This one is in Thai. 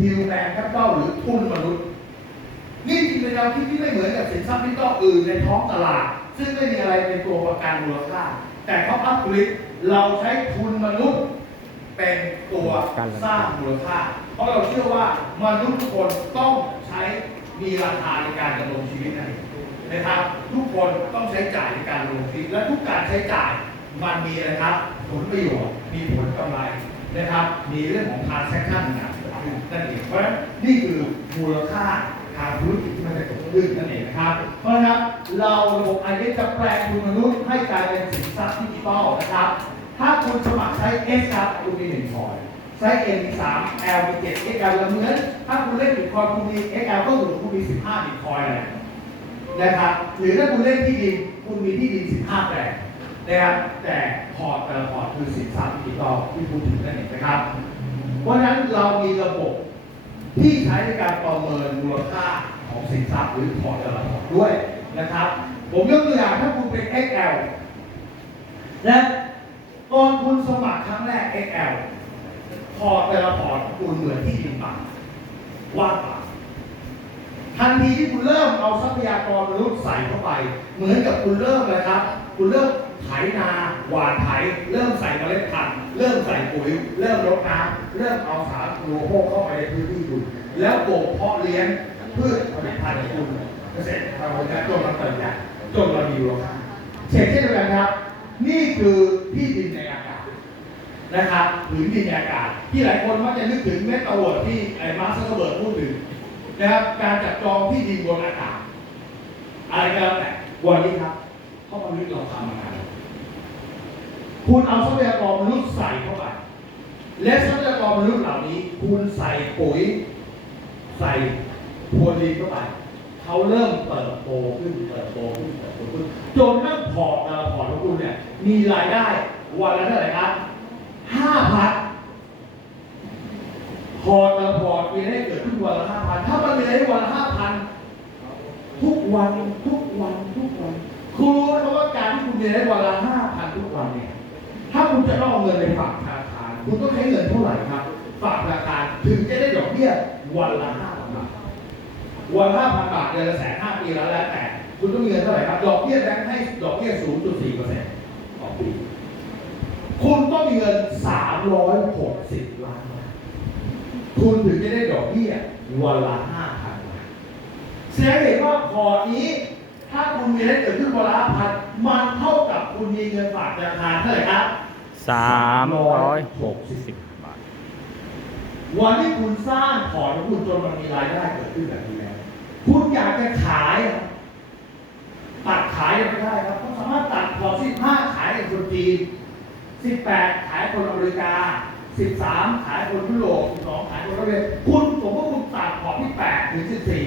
ฮิวแมนแคปิตอลหรือทุนมนุษย์ นี่จริงเป็นแนวคิดที่ไม่เหมือนกับสินทรัพย์ดิจิตอลอื่นในท้องตลาด ซึ่งไม่มีอะไรเป็นตัวประกันมูลค่า แต่เขาอัพกริดเราใช้ทุนมนุษย์เป็นตัวสร้างมูลค่า เพราะเราเชื่อว่ามนุษย์ทุกคนต้องใช้มีราคาในการดำรงชีวิตนั่นเองนะครับทุกคนต้องใช้จ่ายในการดำรงชีวิตและทุกการใช้จ่ายมันมีนะครับ ผลประโยชน์มีผลกำไรนะครับ มีเรื่องของ transaction ต่างๆเกิดขึ้ นนั่นเองเพราะฉะนั้นนี่คือมูลค่าทางธุรกิจที่มันจะเกิดขึ้นนั่นเองนะครับ เพราะฉะนั้นเราระบบไอเดียจะแปลงทุนมนุษย์ให้กลายเป็นสินทรัพย์ดิจิทัลนะครับ ถ้าคุณสมัครใช้ S ครับคุณมีหนึ่งคอยใช้ N มีสาม L มีเจ็ด XL เหมือนถ้าคุณเล่นบิตคอยคุณมี XL ก็ถือคุณมีสิบห้าบิตคอยน์เลยนะครับ หรือถ้าคุณเล่นที่ดิน คุณมีที่ดินสิบห้าแปลง นะครับแต่พอร์ตแต่ละพอร์ตคือสินทรัพย์ดิจิทัลที่พูดถึงนั่นเองนะครับ เพราะฉะนั้นเรามีระบบที่ใช้ในการประเมินมูลค่าของสินทรัพย์หรือพอร์ตแต่ละพอร์ตด้วยนะครับ ผมยกตัวอย่างถ้าคุณเป็น XL และตอนคุณสมัครครั้งแรก XL พอร์ตแต่ละพอร์ตคุณเหมือนที่ดินป่าว่างเปล่าทันทีที่คุณเริ่มเอาทรัพยากรมนุษย์ใส่เข้าไป เหมือนกับคุณเริ่มเลยครับ คุณเริ่ม ไถนาหว่านไถ เริ่มใส่เมล็ดพันธุ์เริ่มใส่ปุ๋ย เริ่มรดน้ำเริ่มเอาสารโลโภคเข้าไปในพื้นที่คุณแล้วปลูกเพาะเลี้ยงพืชผลิตภัณฑ์ของคุณเกษตรกรรมจนมันเติบใหญ่จนมันมีมูลค่าเช่นเช่นเดียวกันครับ นี่คือที่ดินในอากาศนะครับผืนดินในอากาศ ที่หลายคนมักจะนึกถึงเมตาเวิร์ดที่ไอ้มาร์คซักเคอร์เบิร์กพูดถึงนะครับการจับจองที่ดินบนอากาศอะไรก็แล้วแต่วันนี้ครับเข้ามนุษย์เราทำมาน คุณเอาทรัพยากรมนุษย์ใส่เข้าไป และทรัพยากรมนุษย์เหล่านี้ คุณใส่ปุ๋ย ใส่พรวนดินเข้าไปเขาเริ่มเติบโตขึ้นเติบโตขึ้นเติบโตขึ้นจนเริ่มพอร์ตแต่ละพอร์ตของคุณเนี่ย มีรายได้วันละเท่าไหร่ครับห้าพันพอร์ตแต่ละพอร์ตมีได้เกิดขึ้นวันละห้าพันถ้ามันมีรายได้วันละห้าพันทุกวันทุกวันทุกวันคุณรู้ไหมว่าการที่คุณมีรายได้วันละห้าพันทุกวันเนี่ย ถ้าคุณจะต้องเอาเงินไปฝากธนาคาร คุณต้องใช้เงินเท่าไหร่ครับ ฝากธนาคารถึงจะได้ดอกเบี้ยวันละห้าพันบาท วันห้าพันบาทเดือนละแสนห้าปีแล้วแล้วแต่ คุณต้องมีเงินเท่าไหร่ครับ ดอกเบี้ยแบงค์ให้ดอกเบี้ยศูนย์จุดสี่เปอร์เซ็นต์ต่อปี คุณต้องมีเงินสามร้อยหกสิบล้านบาท คุณถึงจะได้ดอกเบี้ยวันละห้าพันบาทแสดงเห็นว่าพอนี้ ถ้าคุณมีได้เกิดขึ้นวันละห้าพันมันเท่ากับ คุณมีเงินฝากธนาคารเท่าไหร่ครับสามร้อยหกสิบบาท วันที่คุณสร้างพอร์ตของคุณจนมันมีรายได้เกิดขึ้นแบบนี้แล้วคุณอยากจะขายอะตัดขายยังไม่ได้ครับคุณสามารถตัดพอร์ตสิบห้าขายให้คนจีนสิบแปดขายคนอเมริกาสิบสามขายคนยุโรปสิบสองขายคนรัสเซียคุณผมว่าคุณตัดพอร์ตที่แปดถึงสิบสี่